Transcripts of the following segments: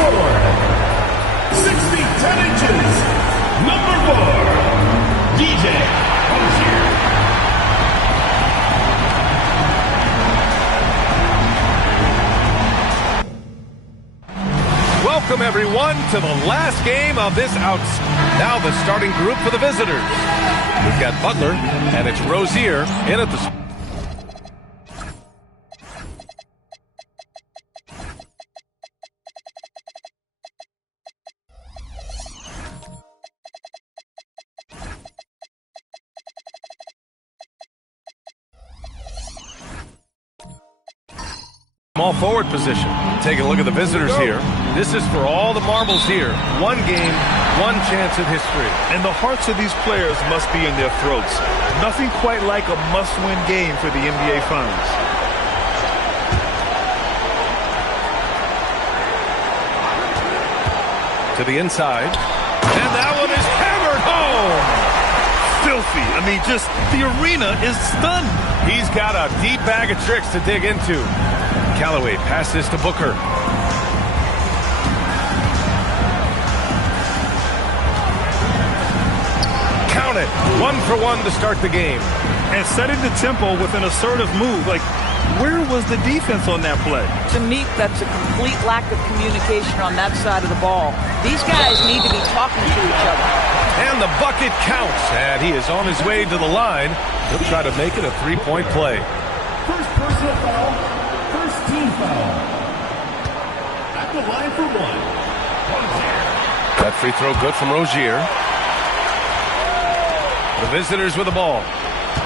forward, 6 feet 10 inches, number 4, DJ Collegiate. Welcome, everyone, to the last game of this Now the starting group for the visitors. We've got Butler, and it's Rozier in at the... Small forward position. Take a look at the visitors here. This is for all the marbles here. One game, one chance at history. And the hearts of these players must be in their throats. Nothing quite like a must-win game for the NBA Finals. To the inside. And that one is hammered home. Filthy. I mean, just the arena is stunned. He's got a deep bag of tricks to dig into. Callaway passes to Booker. Count it. 1 for 1 to start the game. And setting the tempo with an assertive move. Like, where was the defense on that play? To me, that's a complete lack of communication on that side of the ball. These guys need to be talking to each other. And the bucket counts. And he is on his way to the line. He'll try to make it a three-point play. First personal foul, first team foul. At the line for 1. That free throw good from Rozier. The visitors with the ball.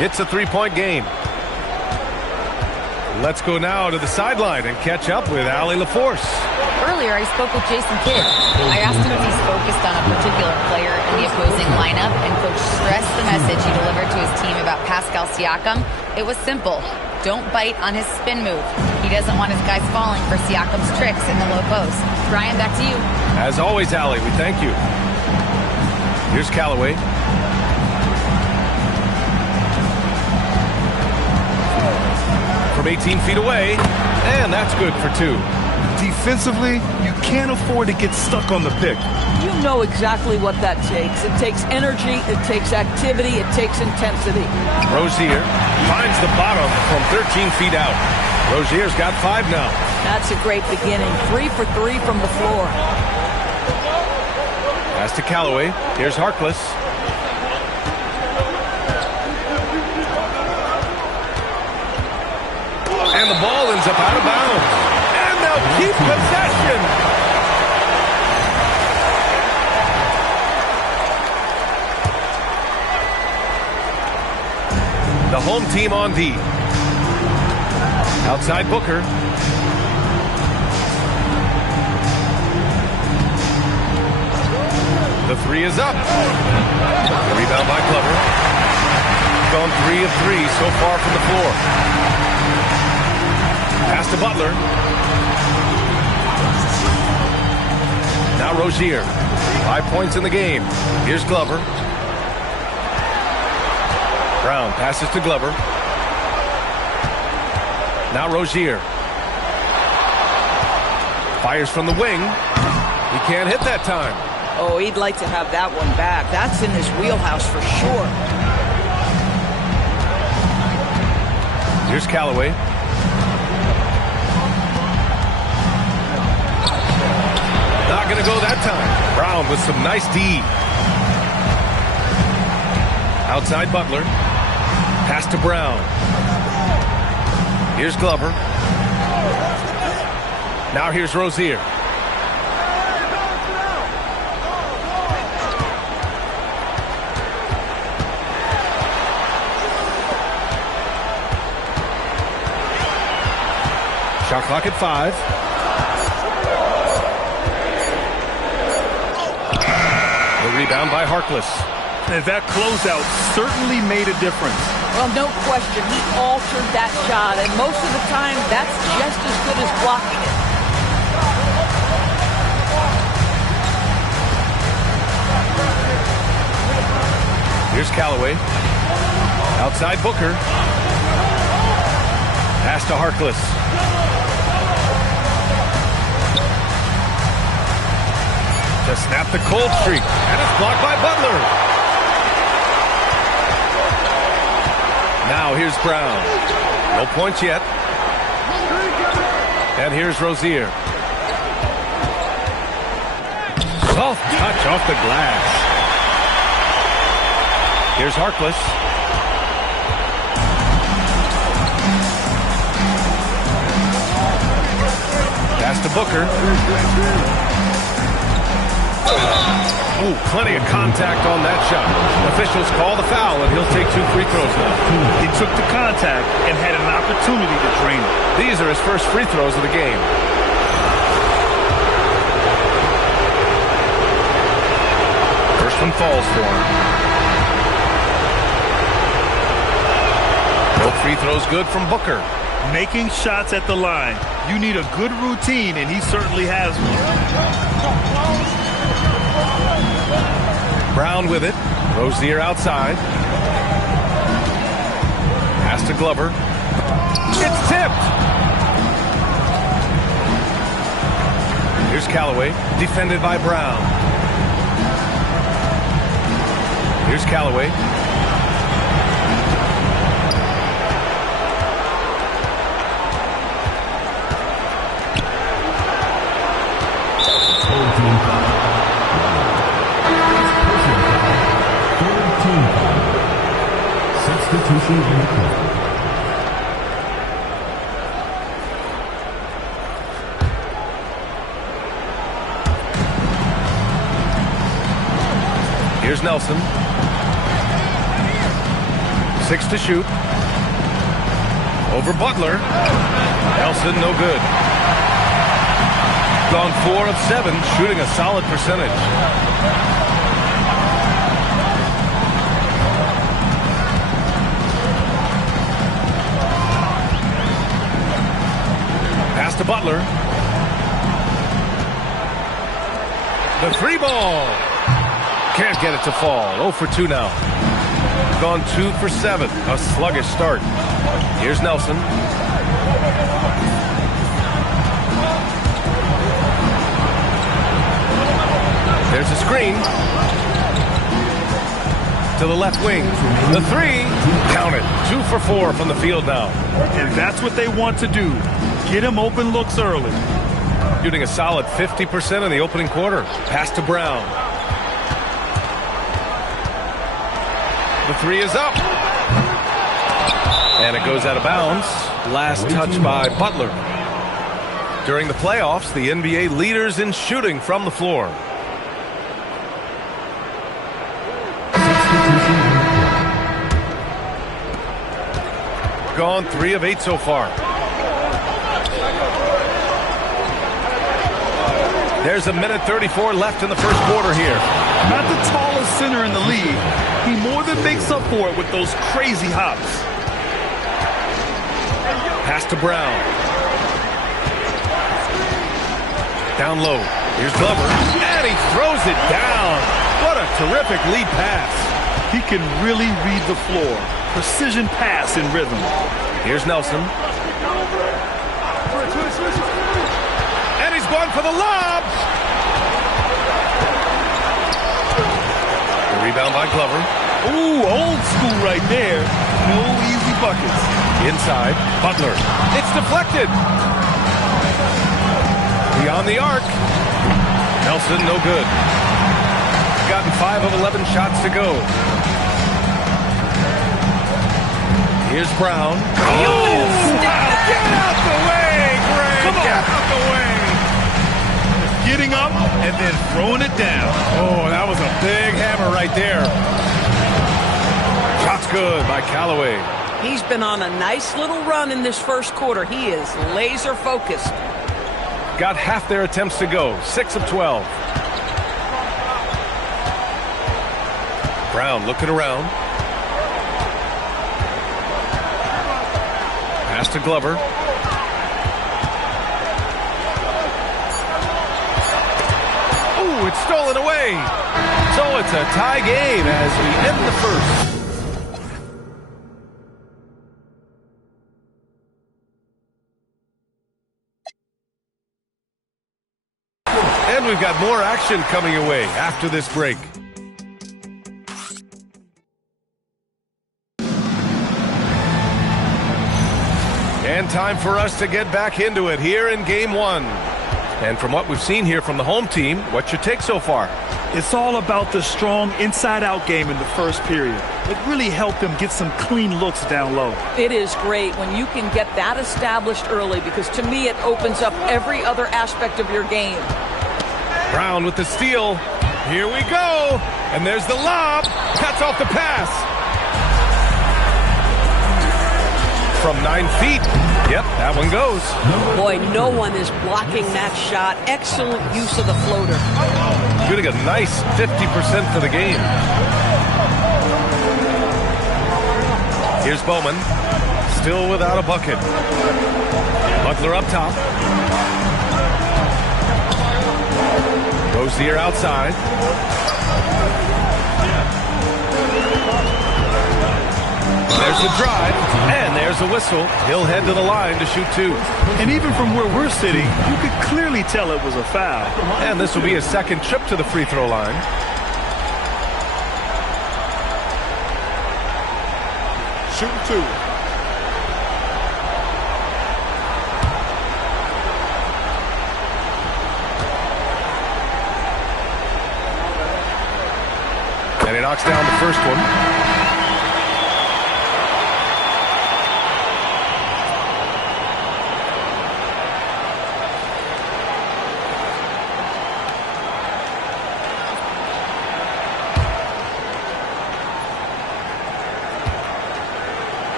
It's a three-point game. Let's go now to the sideline and catch up with Allie LaForce. Earlier, I spoke with Jason Kidd. I asked him if he's focused on a particular player in the opposing lineup, and Coach stressed the message he delivered to his team about Pascal Siakam. It was simple. Don't bite on his spin move. He doesn't want his guys falling for Siakam's tricks in the low post. Brian, back to you. As always, Allie, we thank you. Here's Callaway. From 18 feet away, and that's good for 2. Defensively, you can't afford to get stuck on the pick. You know exactly what that takes. It takes energy, it takes activity, it takes intensity. Rozier finds the bottom from 13 feet out. Rozier's got 5 now. That's a great beginning. 3 for 3 from the floor. Pass to Callaway. Here's Harkless. And the ball ends up out of bounds. And they'll keep possession. The home team on D. Outside Booker. The 3 is up. The rebound by Glover. Gone 3 of 3 so far from the floor. Pass to Butler. Now Rozier. 5 points in the game. Here's Glover. Brown passes to Glover. Now Rozier. Fires from the wing. He can't hit that time. Oh, he'd like to have that one back. That's in his wheelhouse for sure. Here's Callaway. Not going to go that time. Brown with some nice D. Outside Butler. Pass to Brown. Here's Glover. Now here's Rozier. Shot clock at 5. The rebound by Harkless. And that closeout certainly made a difference. Well, no question. He altered that shot, and most of the time, that's just as good as blocking it. Here's Callaway. Outside Booker. Pass to Harkless. to snap the cold streak. And it's blocked by Butler. Now here's Brown. No points yet. And here's Rozier. Soft touch off the glass. Here's Harkless. Pass to Booker. Oh, plenty of contact on that shot. Officials call the foul, and he'll take 2 free throws now. He took the contact and had an opportunity to drain it. These are his first free throws of the game. First one falls for him. Both free throws good from Booker. Making shots at the line. You need a good routine, and he certainly has one. Brown with it. Rozier outside. Pass to Glover. It's tipped. Here's Callaway. Defended by Brown. Here's Callaway. Substitution in the court. Here's Nelson. 6 to shoot. Over Butler. Nelson, no good. Gone 4 of 7, shooting a solid percentage. Pass to Butler. The 3 ball. Can't get it to fall. 0 for 2 now. Gone 2 for 7. A sluggish start. Here's Nelson. There's a screen. To the left wing. The 3. Count it. 2 for 4 from the field now. And that's what they want to do. Get him open looks early. Shooting a solid 50% in the opening quarter. Pass to Brown. The 3 is up. And it goes out of bounds. Last touch by Butler. During the playoffs, the NBA leaders in shooting from the floor. Gone 3 of 8 so far. There's a minute 34 left in the first quarter here. Not the tallest center in the league. He more than makes up for it with those crazy hops. Pass to Brown. Down low. Here's Glover. And he throws it down. What a terrific lead pass. He can really read the floor. Precision pass in rhythm. Here's Nelson. And he's going for the lob. The rebound by Glover. Ooh, old school right there. No easy buckets. Inside, Butler. It's deflected. Beyond the arc. Nelson, no good. Gotten 5 of 11 shots to go. Here's Brown. Oh, get out the way, Greg. Come on. Get out the way. Getting up and then throwing it down. Oh, that was a big hammer right there. Shot's good by Callaway. He's been on a nice little run in this first quarter. He is laser focused. Got half their attempts to go. 6 of 12. Brown looking around. Pass to Glover. Ooh, it's stolen away. So it's a tie game as we end the first. And we've got more action coming your way after this break. And time for us to get back into it here in Game 1. And from what we've seen here from the home team, what's your take so far? It's all about the strong inside-out game in the first period. It really helped them get some clean looks down low. It is great when you can get that established early, because to me it opens up every other aspect of your game. Brown with the steal. Here we go. And there's the lob. Cuts off the pass. From 9 feet. Yep, that one goes. Boy, no one is blocking that shot. Excellent use of the floater. Shooting a nice 50% for the game. Here's Bowman. Still without a bucket. Butler up top. Rozier outside. There's the drive, and there's a whistle. He'll head to the line to shoot 2. And even from where we're sitting, you could clearly tell it was a foul. And this will be his second trip to the free throw line. Shooting 2. And he knocks down the first one.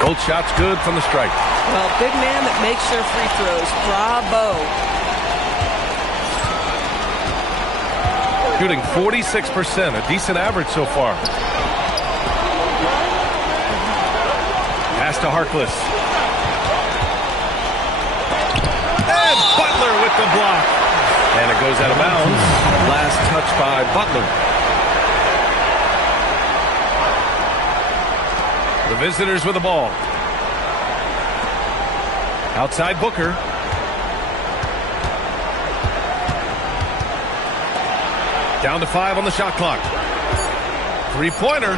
Gold shot's good from the stripe. Well, big man that makes their free throws. Bravo. Shooting 46%, a decent average so far. Pass to Harkless. And Butler with the block. And it goes out of bounds. Last touch by Butler. The visitors with the ball. Outside Booker. Down to 5 on the shot clock. Three-pointer.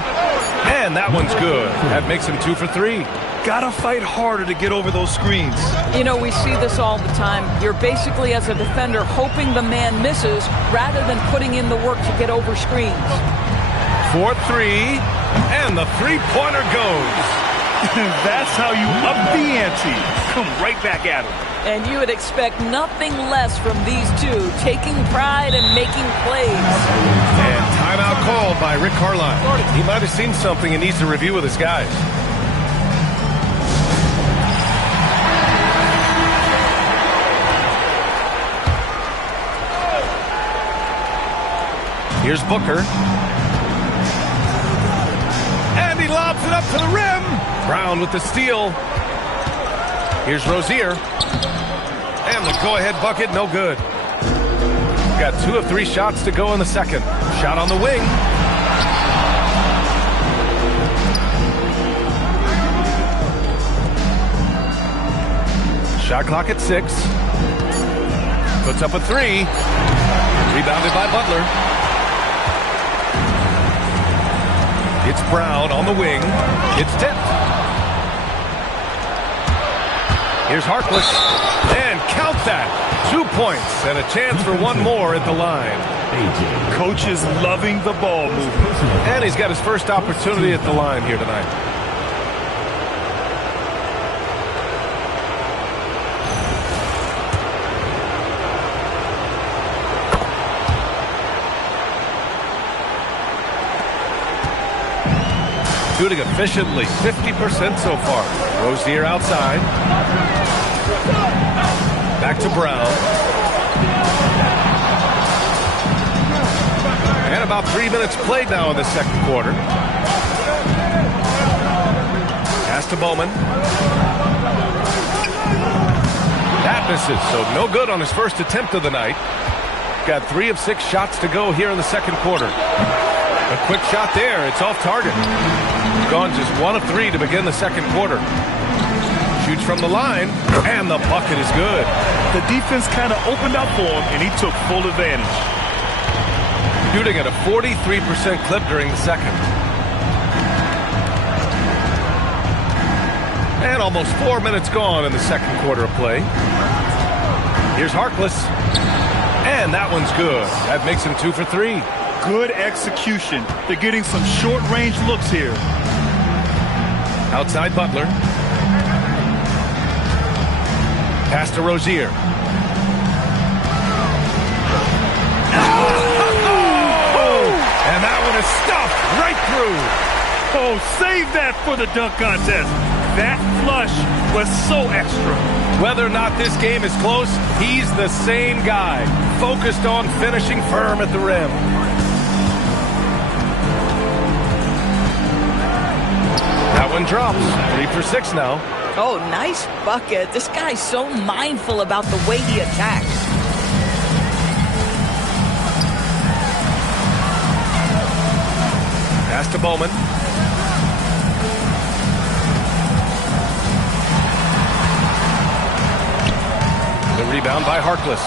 And that one's good. That makes him 2 for 3. Gotta fight harder to get over those screens. You know, we see this all the time. You're basically, as a defender, hoping the man misses rather than putting in the work to get over screens. 4-3. And the three-pointer goes. That's how you up the ante. Come right back at him. And you would expect nothing less from these two, taking pride and making plays. And timeout called by Rick Carlisle. He might have seen something and needs to review with his guys. Here's Booker. And he lobs it up to the rim. Brown with the steal. Here's Rozier. And the go-ahead bucket, no good. Got 2 of 3 shots to go in the second. Shot on the wing. Shot clock at 6. Puts up a 3. Rebounded by Butler. It's Brown on the wing. It's tipped. Here's Harkless. And count that. 2 points and a chance for one more at the line. Coach is loving the ball movement. And he's got his first opportunity at the line here tonight. Shooting efficiently, 50% so far. Rozier outside. Back to Brown. And about 3 minutes played now in the second quarter. Pass to Bowman. That misses, so no good on his first attempt of the night. Got 3 of 6 shots to go here in the second quarter. A quick shot there. It's off target. Gone just 1 of 3 to begin the second quarter. Shoots from the line, and the bucket is good. The defense kind of opened up for him, and he took full advantage. Shooting at a 43% clip during the second. And almost 4 minutes gone in the second quarter of play. Here's Harkless. And that one's good. That makes him 2 for 3. Good execution. They're getting some short-range looks here. Outside Butler. Pass to Rozier. And that one is stuffed right through. Oh, save that for the dunk contest. That flush was so extra. Whether or not this game is close, he's the same guy. Focused on finishing firm at the rim. That one drops. 3 for 6 now. Oh, nice bucket. This guy's so mindful about the way he attacks. Pass to Bowman. The rebound by Harkless.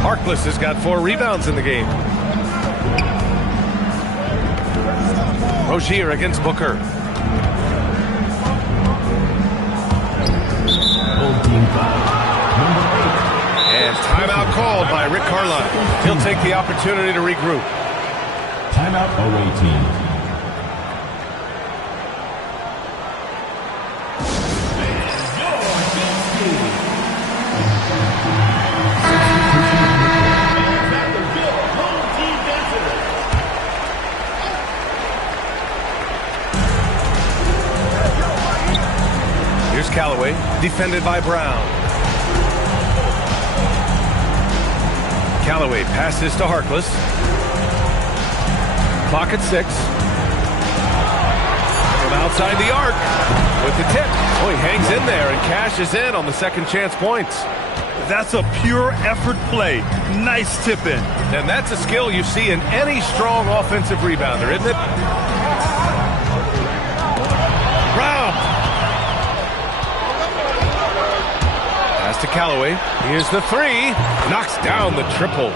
Harkless has got 4 rebounds in the game. Rozier against Booker. And timeout called by Rick Carlisle. He'll take the opportunity to regroup. Timeout away team. Here's Callaway, defended by Brown. Callaway passes to Harkless. Clock at 6. From outside the arc with the tip. Oh, he hangs in there and cashes in on the second chance points. That's a pure effort play. Nice tip in. And that's a skill you see in any strong offensive rebounder, isn't it? Brown. Pass to Callaway. Here's the 3. Knocks down the triple.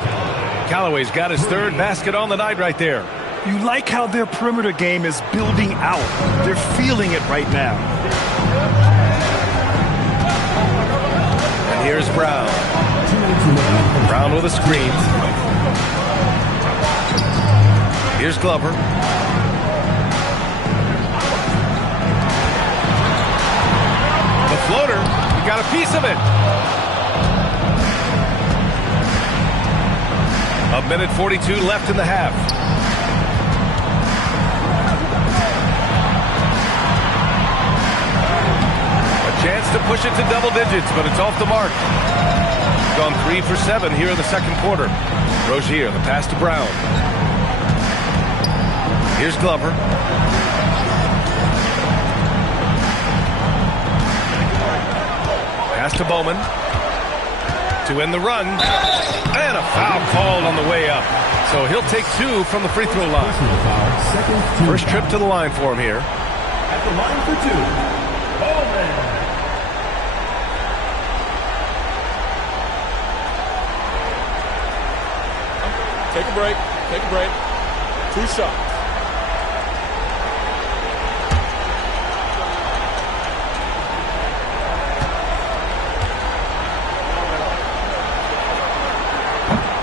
Callaway's got his 3rd basket on the night right there. You like how their perimeter game is building out. They're feeling it right now. And here's Brown. Brown with a screen. Here's Glover. The floater. He got a piece of it. 1:42 left in the half. Chance to push it to double digits, but it's off the mark. Gone 3 for 7 here in the second quarter. Rozier, the pass to Brown. Here's Glover. Pass to Bowman. To end the run. And a foul called on the way up. So he'll take 2 from the free throw line. First trip to the line for him here. At the line for 2, Bowman. Take a break. Take a break. 2 shots.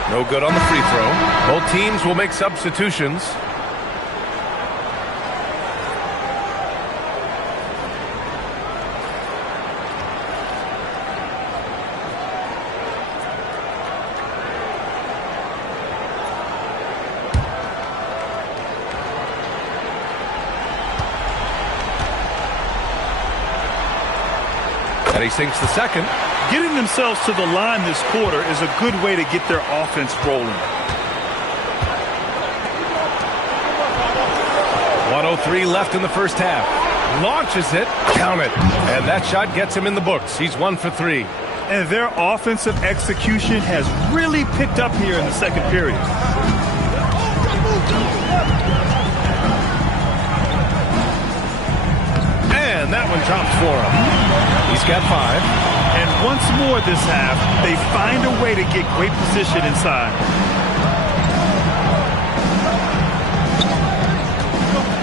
No good on the free throw. Both teams will make substitutions. And he sinks the second. Getting themselves to the line this quarter is a good way to get their offense rolling. 1:03 left in the first half. Launches it. Count it. And that shot gets him in the books. He's 1 for 3. And their offensive execution has really picked up here in the second period. And that one drops for him. He's got 5. And once more this half, they find a way to get great position inside.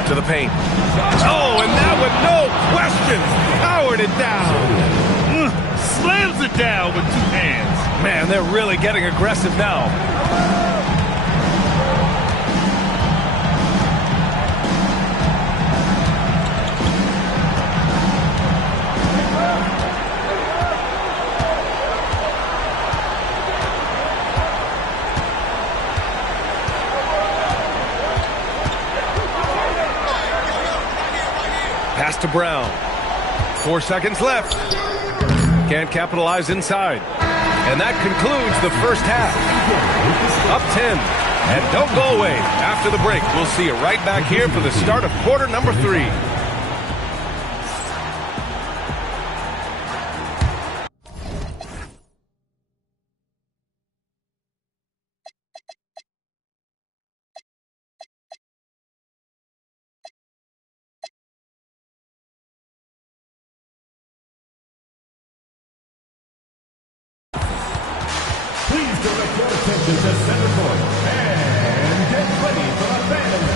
To the paint. Oh, and that with no question powered it down. Slams it down with 2 hands. Man, they're really getting aggressive now. Pass to Brown. 4 seconds left. Can't capitalize inside. And that concludes the first half. Up 10. And don't go away. After the break, we'll see you right back here for the start of quarter number 3. Please direct your attention to center court and get ready for the fans.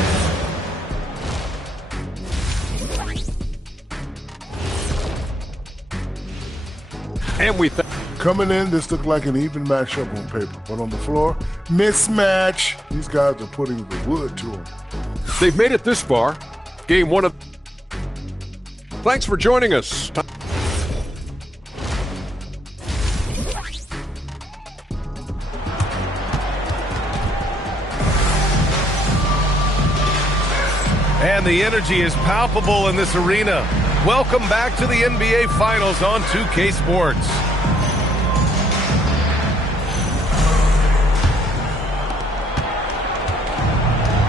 And we coming in, this looked like an even matchup on paper, but on the floor, mismatch. These guys are putting the wood to them. They've made it this far. Game 1 of... Thanks for joining us. And the energy is palpable in this arena. Welcome back to the NBA Finals on 2K Sports.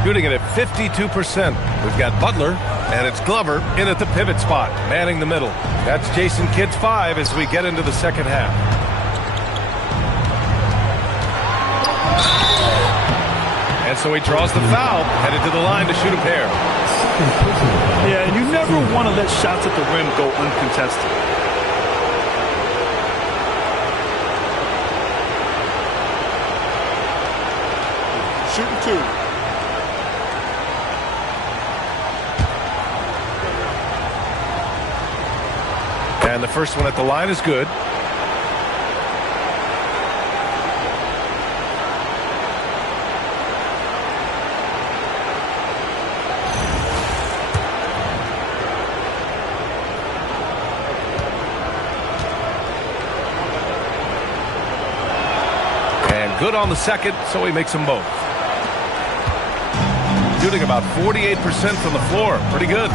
Shooting it at 52%. We've got Butler, and it's Glover in at the pivot spot, manning the middle. That's Jason Kidd's 5 as we get into the second half. And so he draws the foul, headed to the line to shoot a pair. Yeah, and you never want to let shots at the rim go uncontested. Shooting 2. And the first one at the line is good. Good on the second, so he makes them both. Shooting about 48% from the floor. Pretty good.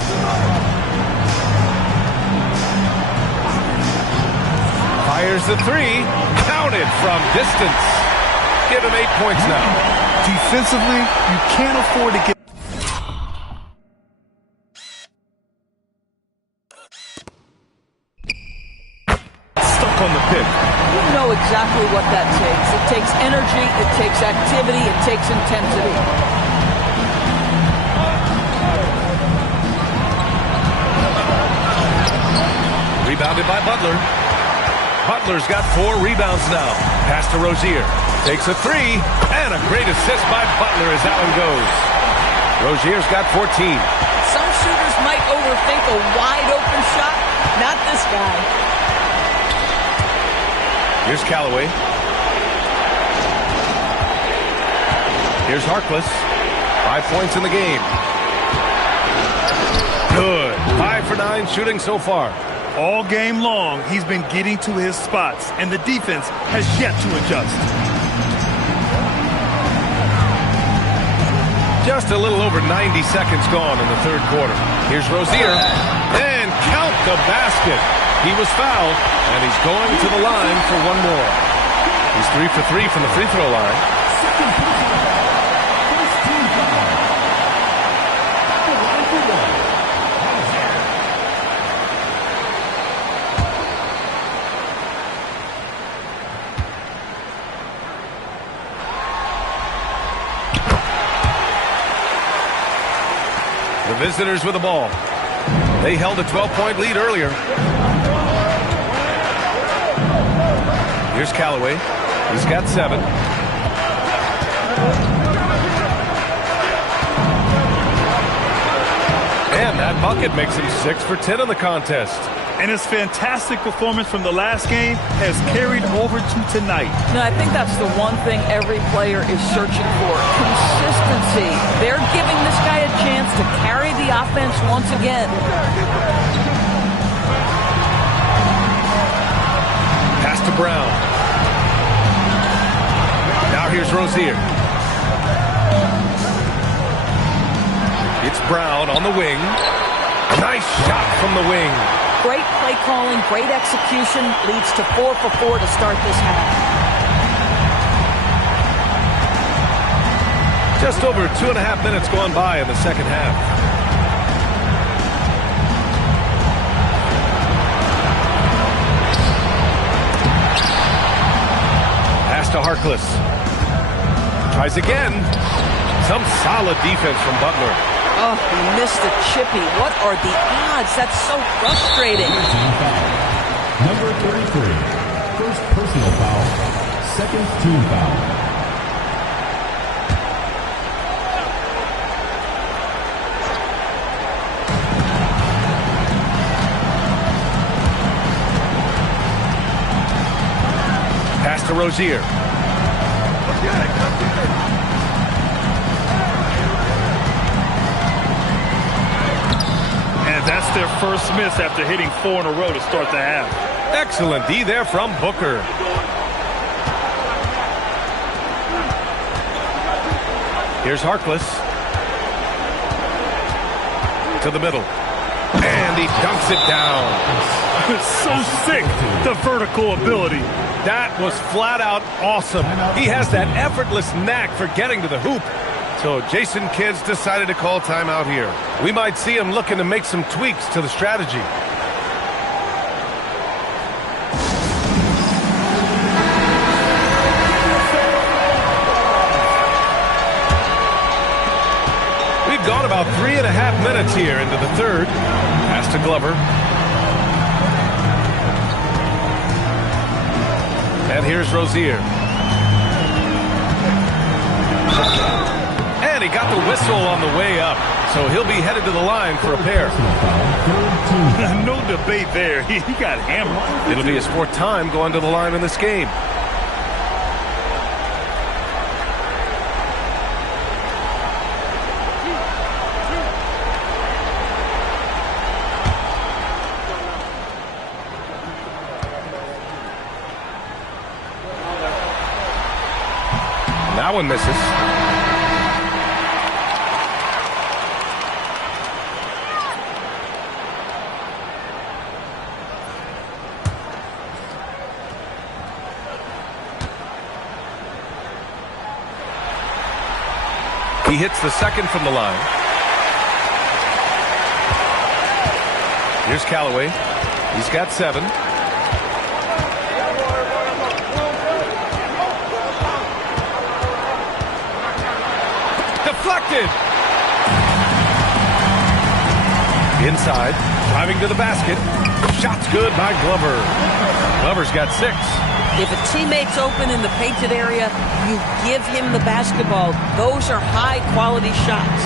Fires the 3. Counted from distance. Give him 8 points now. Defensively, you can't afford to get... stuck on the pick. You know exactly what that takes. It takes energy, it takes activity, it takes intensity. Rebounded by Butler. Butler's got 4 rebounds now. Pass to Rozier. Takes a 3. And a great assist by Butler as that one goes. Rozier's got 14. Some shooters might overthink a wide open shot. Not this guy. Here's Callaway. Here's Harkless. 5 points in the game. Good. 5 for 9 shooting so far. All game long, he's been getting to his spots, and the defense has yet to adjust. Just a little over 90 seconds gone in the third quarter. Here's Rozier. And count the basket. He was fouled, and he's going to the line for one more. He's 3 for 3 from the free throw line. Second personal. First team foul. The line for 1. The visitors with the ball. They held a 12-point lead earlier. Here's Callaway. He's got 7. And that bucket makes him 6 for 10 in the contest. And his fantastic performance from the last game has carried over to tonight. Now, I think that's the one thing every player is searching for. Consistency. They're giving this guy a chance to carry the offense once again. Pass to Brown. Now here's Rozier. It's Brown on the wing. Nice shot from the wing. Great play calling, great execution, leads to 4 for 4 to start this half. Just over 2.5 minutes gone by in the second half. Pass to Harkless. Tries again. Some solid defense from Butler. Oh, he missed the chippy. What are the odds? That's so frustrating. Number 33. First personal foul. Second team foul. Pass to Rozier. That's their first miss after hitting 4 in a row to start the half. Excellent D there from Booker. Here's Harkless. To the middle. And he dunks it down. So sick, the vertical ability. That was flat out awesome. He has that effortless knack for getting to the hoop. So Jason Kidd's decided to call timeout here. We might see him looking to make some tweaks to the strategy. We've gone about 3.5 minutes here into the third. Pass to Glover. And here's Rozier. And he got the whistle on the way up, so he'll be headed to the line for a pair. No debate there. He got hammered. It'll be his 4th time going to the line in this game. That one misses. He hits the second from the line. Here's Callaway. He's got 7. Deflected. Inside. Driving to the basket. Shot's good by Glover. Glover's got 6. If a teammate's open in the painted area, you give him the basketball. Those are high-quality shots.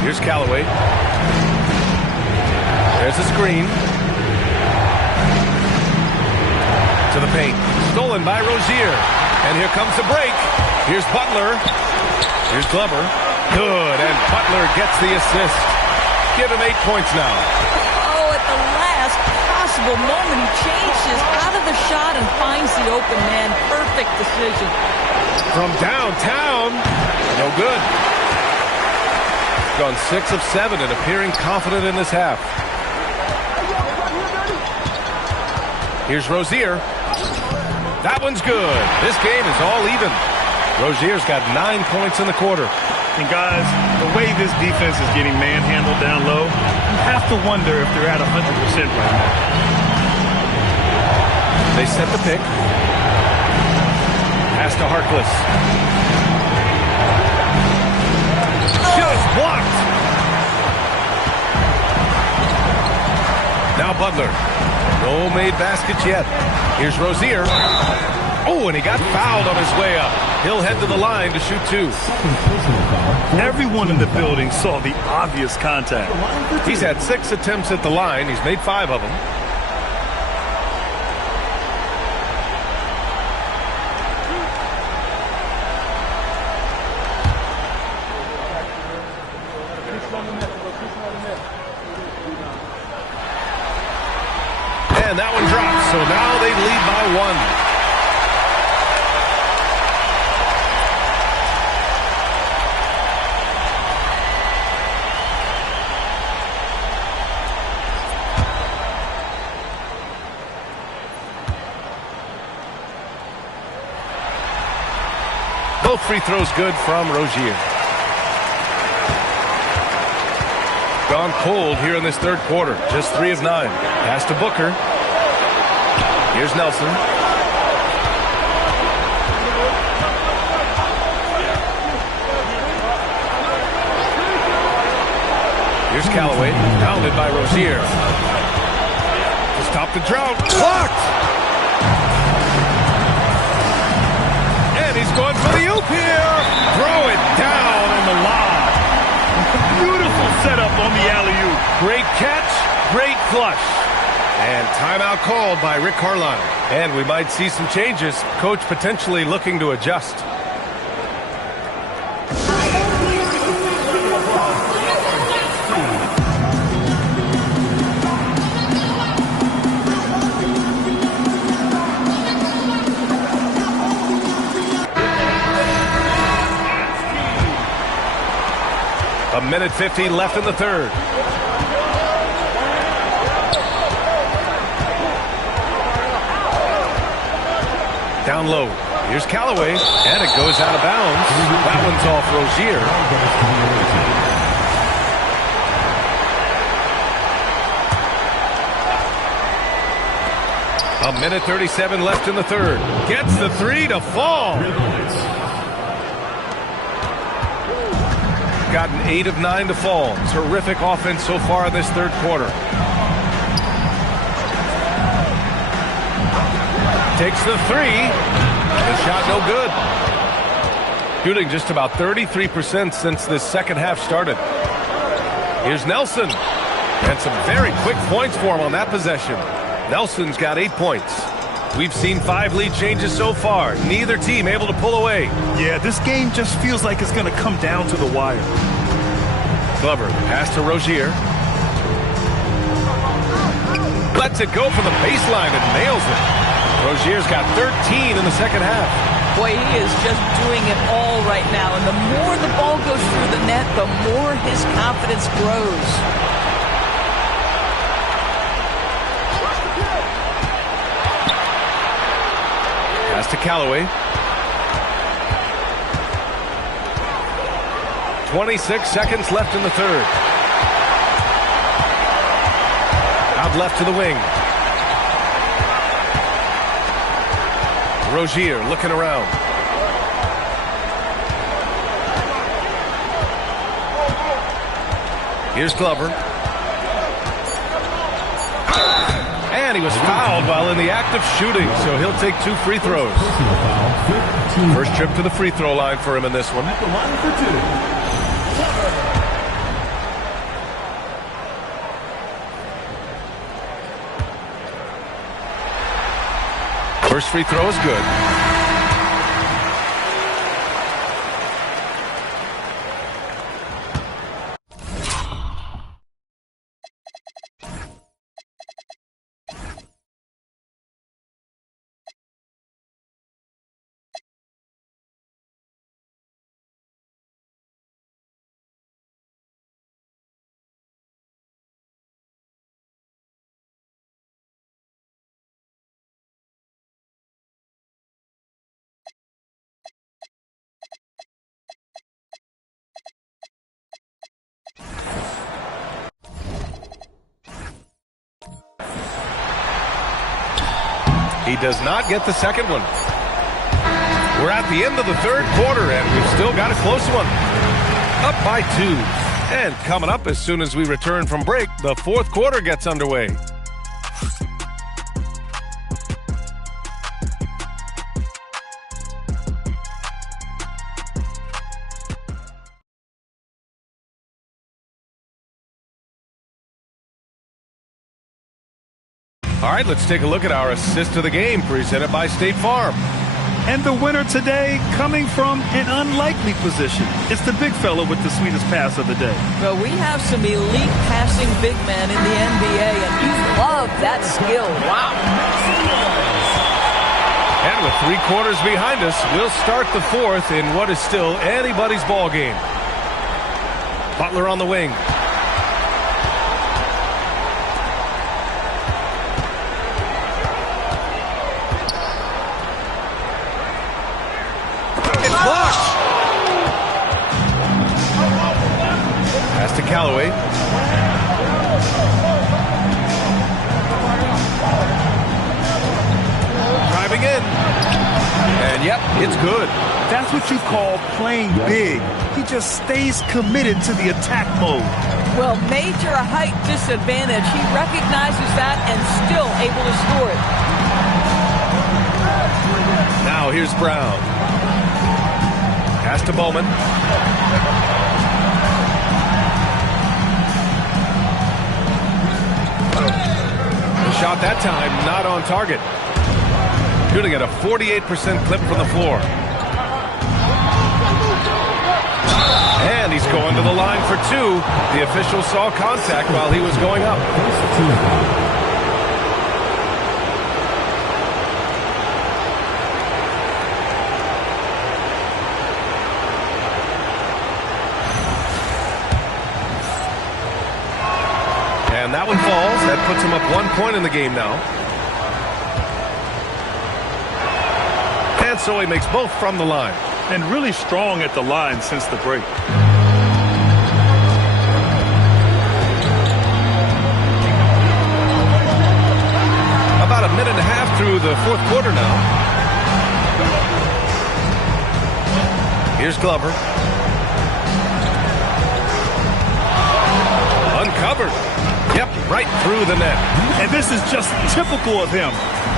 Here's Callaway. There's a screen. To the paint. Stolen by Rozier. And here comes the break. Here's Butler. Here's Glover. Good, and Butler gets the assist. Give him 8 points now. Oh, at the last possible moment, he changes out of the shot and finds the open man. Perfect decision. From downtown, no good. Gone 6 of 7 and appearing confident in this half. Here's Rozier. That one's good. This game is all even. Rozier's got 9 points in the quarter. And guys, the way this defense is getting manhandled down low, you have to wonder if they're at 100% right now. They set the pick. Pass to Harkless. Just blocked. Now Butler. No made baskets yet. Here's Rozier. Oh, and he got fouled on his way up. He'll head to the line to shoot 2. Everyone in the building saw the obvious contact. He's had 6 attempts at the line. He's made 5 of them. And that one drops, so now they lead by 1. Both free throws good from Rozier. Gone cold here in this third quarter. Just 3 of 9. Pass to Booker. Here's Nelson. Here's Callaway. Pounded by Rozier. To stop the drought. Blocked! He's going for the oop here. Throw it down on the lob. Beautiful setup on the alley-oop. Great catch, great flush. And timeout called by Rick Carlisle. And we might see some changes. Coach potentially looking to adjust. A minute 50 left in the third. Down low. Here's Callaway, and it goes out of bounds. That one's off Rozier. A minute 37 left in the third. Gets the 3 to fall. Gotten 8 of 9 to fall. Terrific offense so far in this third quarter. Takes the 3. The shot no good. Shooting just about 33% since this second half started. Here's Nelson. And some very quick points for him on that possession. Nelson's got 8 points. We've seen 5 lead changes so far. Neither team able to pull away. Yeah, this game just feels like it's going to come down to the wire. Glover, pass to Rozier. Lets it go from the baseline and nails it. Rozier's got 13 in the second half. Boy, he is just doing it all right now. And the more the ball goes through the net, the more his confidence grows. Pass to Callaway. 26 seconds left in the third. Out left to the wing. Rozier looking around. Here's Glover. And he was fouled while in the act of shooting, so he'll take 2 free throws. First trip to the free throw line for him in this one. At the line for 2. First free throw is good. He does not get the second one. We're at the end of the third quarter, and we've still got a close one. Up by 2. And coming up as soon as we return from break, the fourth quarter gets underway. All right, let's take a look at our assist of the game presented by State Farm. And the winner today coming from an unlikely position. It's the big fella with the sweetest pass of the day. Well, we have some elite passing big men in the NBA, and you love that skill. Wow. And with 3 quarters behind us, we'll start the 4th in what is still anybody's ball game. Butler on the wing. Pass to Callaway. Driving in. And yep, it's good. That's what you call playing big. He just stays committed to the attack mode. Well, major height disadvantage. He recognizes that and still able to score it. Now here's Brown. Pass to Bowman. The shot that time not on target. Shooting at a 48% clip from the floor. And he's going to the line for 2. The official saw contact while he was going up. And that one falls. That puts him up 1 point in the game now. And so he makes both from the line. And really strong at the line since the break. About a minute and a half through the 4th quarter now. Here's Glover. Uncovered. Yep, right through the net. And this is just typical of him.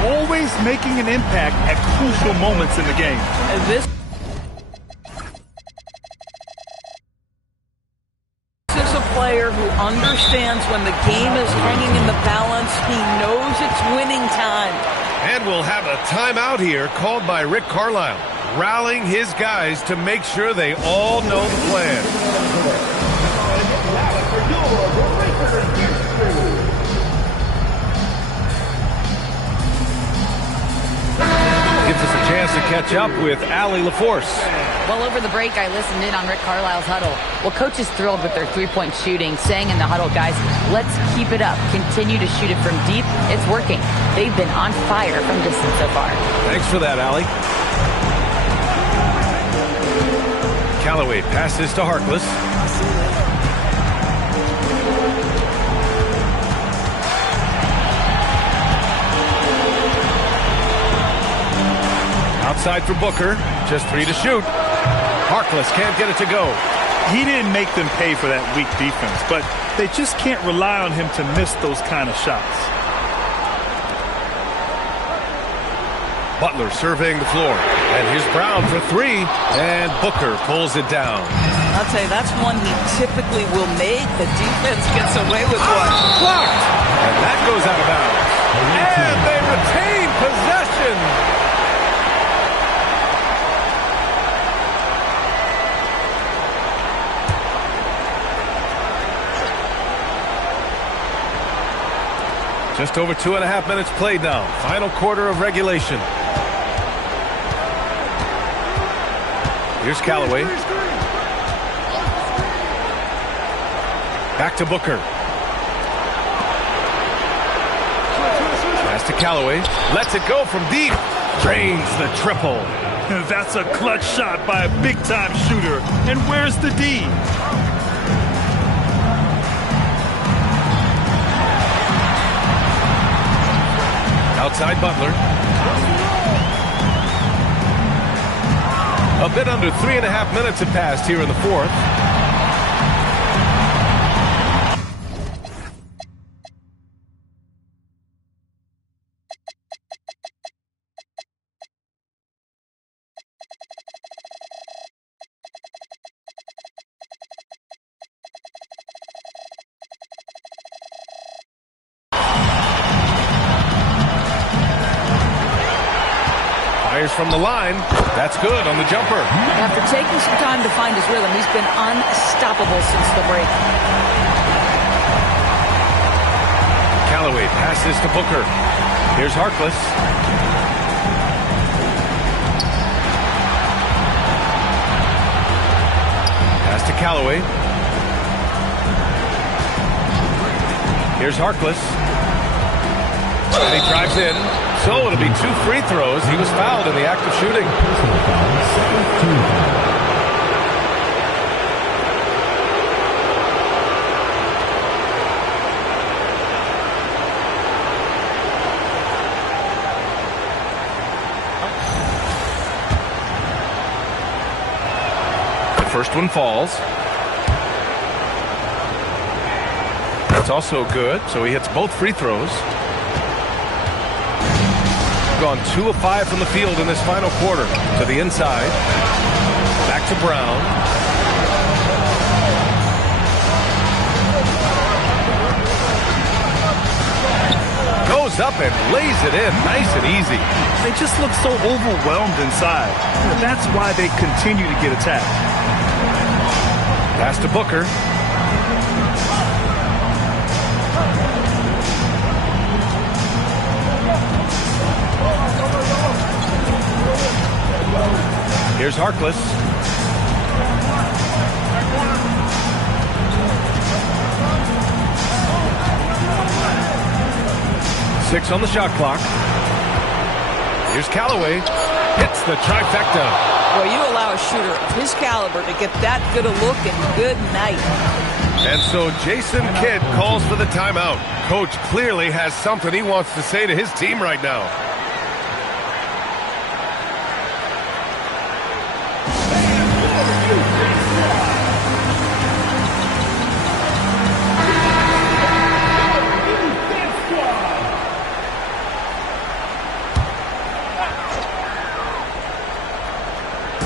Always making an impact at crucial moments in the game. And this is a player who understands when the game is hanging in the balance. He knows it's winning time. And we'll have a timeout here called by Rick Carlisle, rallying his guys to make sure they all know the plan. Gives us a chance to catch up with Allie LaForce. Well, over the break, I listened in on Rick Carlisle's huddle. Well, coach is thrilled with their three-point shooting, saying in the huddle, guys, let's keep it up. Continue to shoot it from deep. It's working. They've been on fire from distance so far. Thanks for that, Allie. Callaway passes to Harkless. Outside for Booker. Just 3 to shoot. Harkless can't get it to go. He didn't make them pay for that weak defense, but they just can't rely on him to miss those kind of shots. Butler surveying the floor. And here's Brown for 3. And Booker pulls it down. I'll tell you, that's one he typically will make. The defense gets away with one. Blocked. And that goes out of bounds. And they retain possession. Just over 2.5 minutes played now. Final quarter of regulation. Here's Callaway. Back to Booker. Pass to Callaway. Lets it go from deep. Drains the triple. That's a clutch shot by a big-time shooter. And where's the D? Outside Butler. A bit under 3.5 minutes have passed here in the 4th. from the line. That's good on the jumper. After taking some time to find his rhythm, he's been unstoppable since the break. Callaway passes to Booker. Here's Harkless. Pass to Callaway. Here's Harkless. And he drives in. So it'll be 2 free throws. He was fouled in the act of shooting. The first one falls. That's also good. So he hits both free throws. Gone 2 of 5 from the field in this final quarter. To the inside. Back to Brown. Goes up and lays it in. Nice and easy. They just look so overwhelmed inside. And that's why they continue to get attacked. Pass to Booker. Here's Harkless. Six on the shot clock. Here's Callaway. Hits the trifecta. Well, you allow a shooter of his caliber to get that good a look and good night. And so Jason Kidd calls for the timeout. Coach clearly has something he wants to say to his team right now.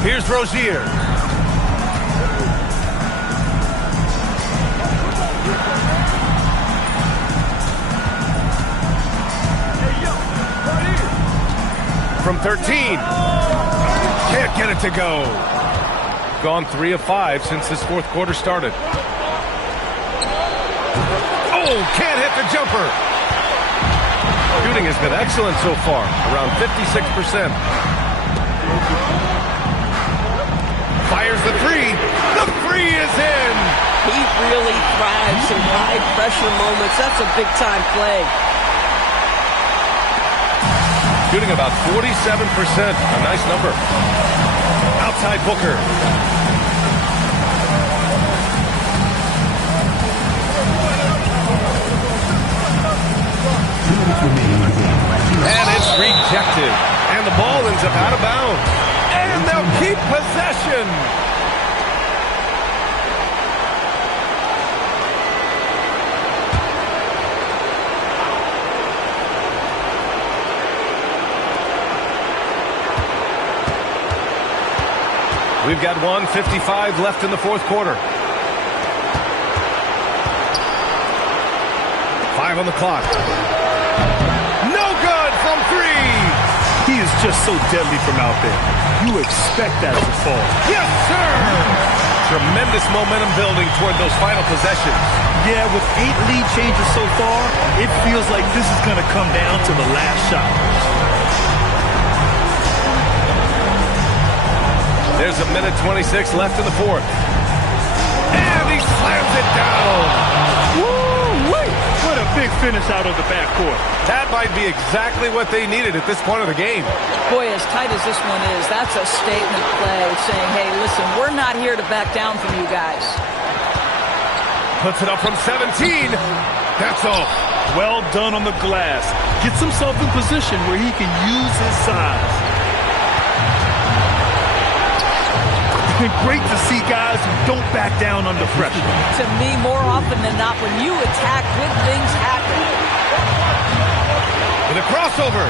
Here's Rozier. From 13. Can't get it to go. Gone 3 of 5 since this fourth quarter started. Oh, can't hit the jumper. Shooting has been excellent so far, around 56%. Fires the three. The three is in. He really thrives in high-pressure moments. That's a big-time play. Shooting about 47%. A nice number. Outside Booker. And it's rejected. And the ball ends up out of bounds. And they'll keep possession. We've got 1:55 left in the fourth quarter. 5 on the clock. No good from 3. He is just so deadly from out there. You expect that to fall. Yes, sir! Tremendous momentum building toward those final possessions. Yeah, with 8 lead changes so far, it feels like this is going to come down to the last shot. There's 1:26 left in the fourth. And he slams it down. Woo-wee! What a big finish out of the backcourt. That might be exactly what they needed at this point of the game. Boy, as tight as this one is, that's a statement play saying, hey, listen, we're not here to back down from you guys. Puts it up from 17. That's all. Well done on the glass. Gets himself in position where he can use his size. And great to see guys who don't back down under pressure. To me, more often than not, when you attack, good things happen. With a crossover.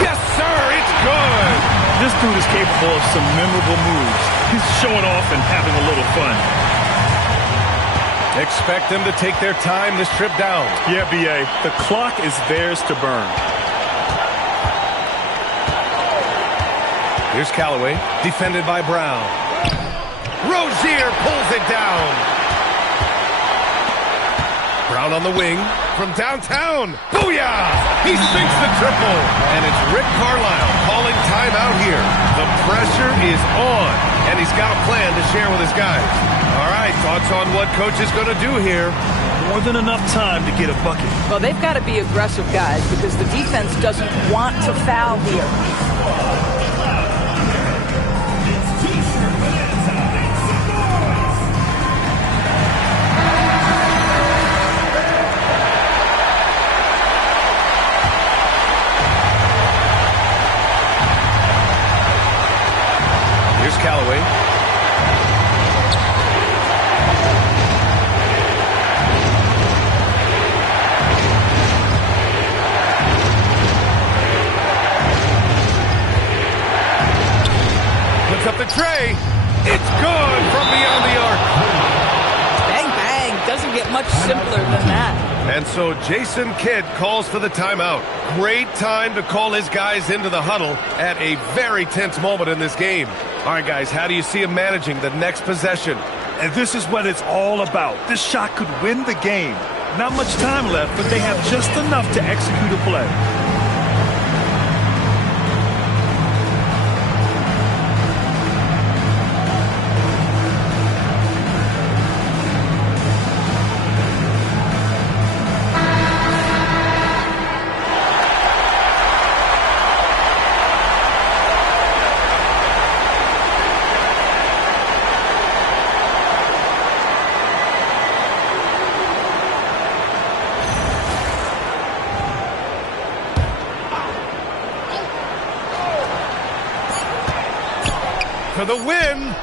Yes, sir, it's good. This dude is capable of some memorable moves. He's showing off and having a little fun. Expect them to take their time this trip down. Yeah, B.A., the clock is theirs to burn. Here's Callaway, defended by Brown. Rozier pulls it down. Brown on the wing from downtown. Booyah! He sinks the triple. And it's Rick Carlisle calling timeout here. The pressure is on, and he's got a plan to share with his guys. All right, thoughts on what coach is going to do here? More than enough time to get a bucket. Well, they've got to be aggressive, guys, because the defense doesn't want to foul here. Here's Callaway. Puts up the tray. It's gone from beyond the arc. Bang, bang. Doesn't get much simpler than that. And so Jason Kidd calls for the timeout. Great time to call his guys into the huddle at a very tense moment in this game. All right, guys, how do you see him managing the next possession? And this is what it's all about. This shot could win the game. Not much time left, but they have just enough to execute a play. For the win,